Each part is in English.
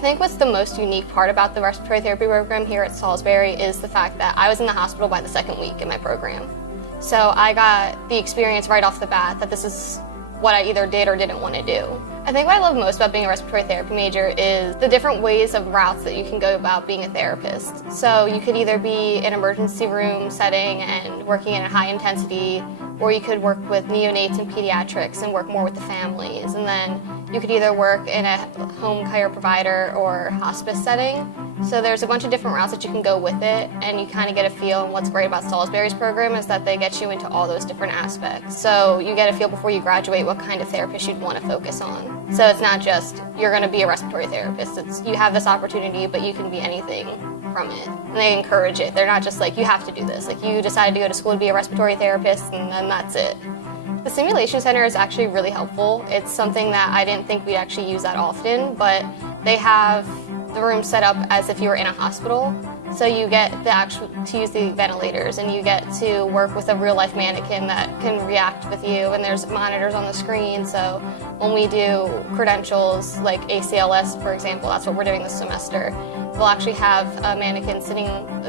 I think what's the most unique part about the respiratory therapy program here at Salisbury is the fact that I was in the hospital by the second week in my program. So I got the experience right off the bat that this is what I either did or didn't want to do. I think what I love most about being a respiratory therapy major is the different ways of routes that you can go about being a therapist. So you could either be in an emergency room setting and working in a high intensity, or you could work with neonates and pediatrics and work more with the families. And then you could either work in a home care provider or hospice setting. So there's a bunch of different routes that you can go with it, and you kind of get a feel. And what's great about Salisbury's program is that they get you into all those different aspects. So you get a feel before you graduate what kind of therapist you'd want to focus on. So it's not just you're going to be a respiratory therapist. It's you have this opportunity, but you can be anything from it. And they encourage it. They're not just like, you have to do this. Like, you decided to go to school to be a respiratory therapist, and then that's it. The simulation center is actually really helpful. It's something that I didn't think we'd actually use that often, but they have the room set up as if you were in a hospital. So you get to use the ventilators, and you get to work with a real-life mannequin that can react with you, and there's monitors on the screen. So when we do credentials like ACLS, for example, that's what we're doing this semester, we'll actually have a mannequin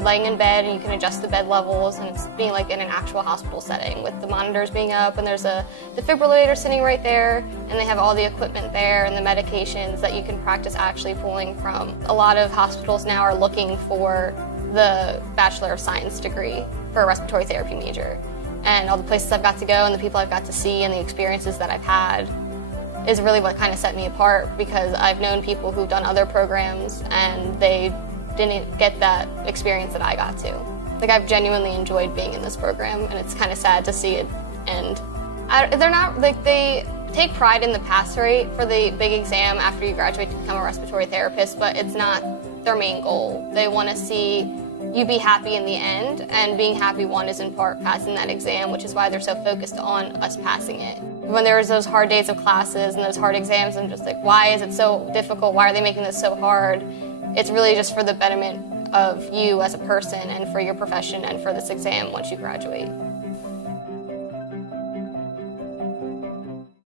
laying in bed, and you can adjust the bed levels, and it's being like in an actual hospital setting with the monitors being up, and there's a defibrillator sitting right there, and they have all the equipment there and the medications that you can practice actually pulling from. A lot of hospitals now are looking for the Bachelor of Science degree for a respiratory therapy major. And all the places I've got to go and the people I've got to see and the experiences that I've had is really what kind of set me apart, because I've known people who've done other programs and they didn't get that experience that I got to. Like, I've genuinely enjoyed being in this program, and it's kind of sad to see it end. They take pride in the pass rate for the big exam after you graduate to become a respiratory therapist, but it's not their main goal. They want to see you be happy in the end, and being happy, one, is in part passing that exam, which is why they're so focused on us passing it. When there was those hard days of classes and those hard exams, I'm just like, why is it so difficult? Why are they making this so hard? It's really just for the betterment of you as a person and for your profession and for this exam once you graduate.